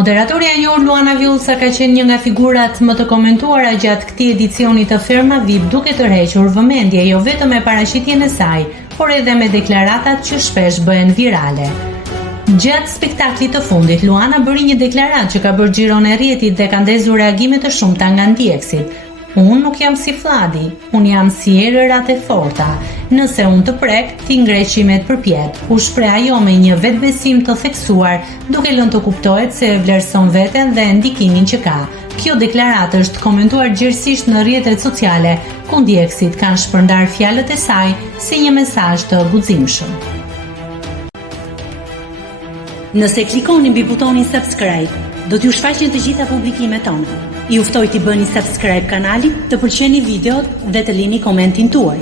Moderatorja e njohur Luana Vjollca ka qenë një nga figurat më të komentuara gjatë këtij edicioni të Ferma VIP, duke tërhequr vëmendje jo vetëm me paraqitjen e saj, por edhe me deklaratat që shpesh bëhen virale. Gjatë spektaklit të fundit, Luana bëri një deklaratë që ka bërë xhiron e rrjetit dhe ka ndezur reagime të shumta nga ndjekësit. Unë nuk jam si Fladi, unë jam si erërat e forta. Nëse unë të prek, ti ngre qimet përpjet. U shpreh ajo me një vetbesim të theksuar, duke lënë të kuptohet se vlerëson veten dhe ndikimin që ka. Kjo deklaratë është komentuar gjerësisht në rrjetet sociale, ku ndjekësit kanë shpërndar fjalët e saj si një mesazh të guximshëm. Nëse klikoni mbi butonin subscribe, do t'ju shfaqen të gjitha publikimet tona. Ju ftoj t'i bëni subscribe kanalit, të pëlqeni videot dhe të lini komentin tuaj.